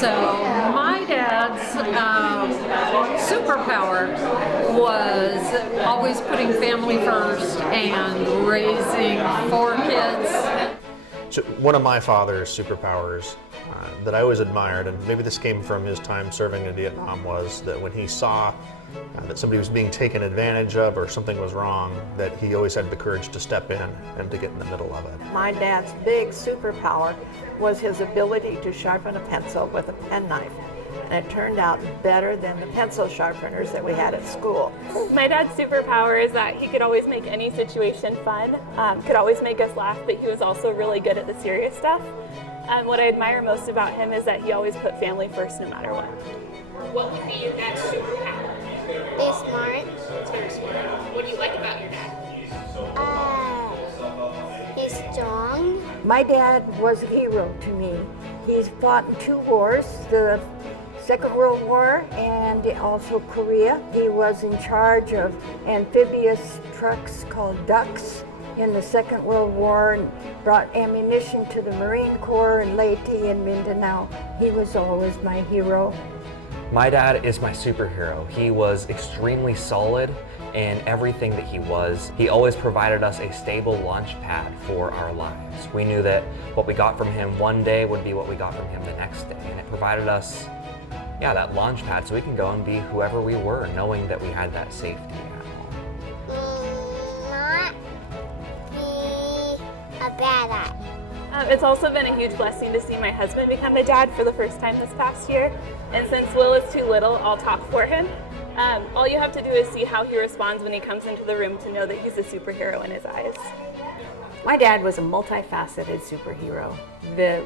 So my dad's superpower was always putting family first and raising 4 kids. So one of my father's superpowers that I always admired, and maybe this came from his time serving in Vietnam, was that when he saw that somebody was being taken advantage of or something was wrong, that he always had the courage to step in and to get in the middle of it. My dad's big superpower was his ability to sharpen a pencil with a penknife. And it turned out better than the pencil sharpeners that we had at school. My dad's superpower is that he could always make any situation fun, could always make us laugh, but he was also really good at the serious stuff. What I admire most about him is that he always put family first no matter what. What would be your dad's superpower? He's smart. It's very smart. What do you like about your dad? He's strong. My dad was a hero to me. He's fought in 2 wars, the Second World War and also Korea. He was in charge of amphibious trucks called ducks in the Second World War and brought ammunition to the Marine Corps in Leyte and Mindanao. He was always my hero. My dad is my superhero. He was extremely solid in everything that he was. He always provided us a stable launch pad for our lives. We knew that what we got from him one day would be what we got from him the next day, and it provided us that launch pad so we can go and be whoever we were, knowing that we had that safety at home. Not be a bad eye. It's also been a huge blessing to see my husband become a dad for the first time this past year. And since Will is too little, I'll talk for him. All you have to do is see how he responds when he comes into the room to know that he's a superhero in his eyes. My dad was a multifaceted superhero. The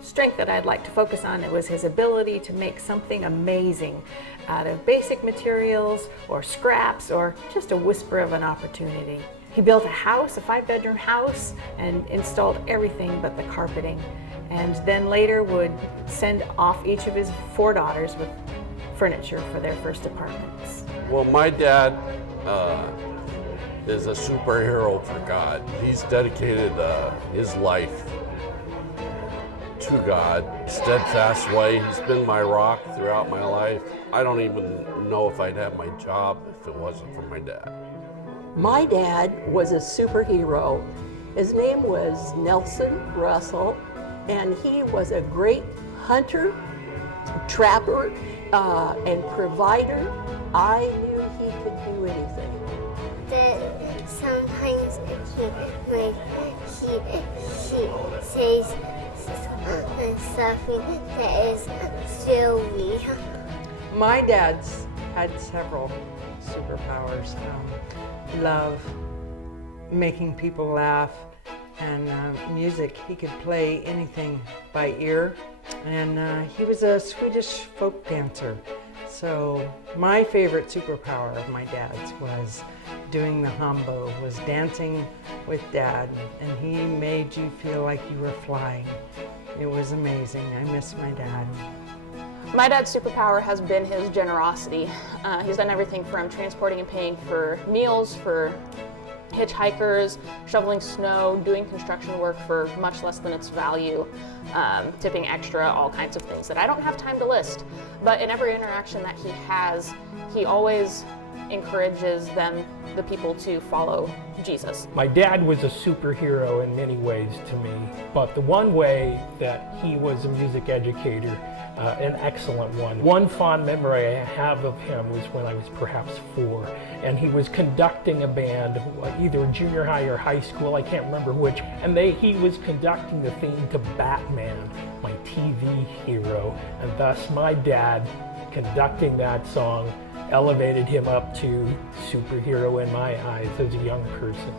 strength that I'd like to focus on was his ability to make something amazing out of basic materials or scraps or just a whisper of an opportunity. He built a house, a 5-bedroom house, and installed everything but the carpeting, and then later would send off each of his 4 daughters with furniture for their first apartments. Well, my dad is a superhero for God. He's dedicated his life to God, steadfast way. He's been my rock throughout my life. I don't even know if I'd have my job if it wasn't for my dad. My dad was a superhero. His name was Nelson Russell, and he was a great hunter, trapper, and provider. I knew he could do anything. Sometimes he says something that is silly. My dad's had several superpowers. Love, making people laugh, and music. He could play anything by ear, and he was a Swedish folk dancer. So my favorite superpower of my dad's was doing the hambo, was dancing with Dad, and he made you feel like you were flying. It was amazing. I miss my dad. My dad's superpower has been his generosity. He's done everything from transporting and paying for meals for hitchhikers, shoveling snow, doing construction work for much less than its value, tipping extra, all kinds of things that I don't have time to list. But in every interaction that he has, he always encourages the people to follow Jesus. My dad was a superhero in many ways to me, but the one way that he was a music educator, an excellent one. One fond memory I have of him was when I was perhaps 4, and he was conducting a band, either junior high or high school, I can't remember which, and he was conducting the theme to Batman, my TV hero, and thus my dad conducting that song elevated him up to superhero in my eyes as a young person.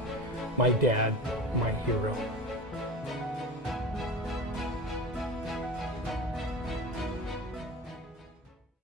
My dad, my hero.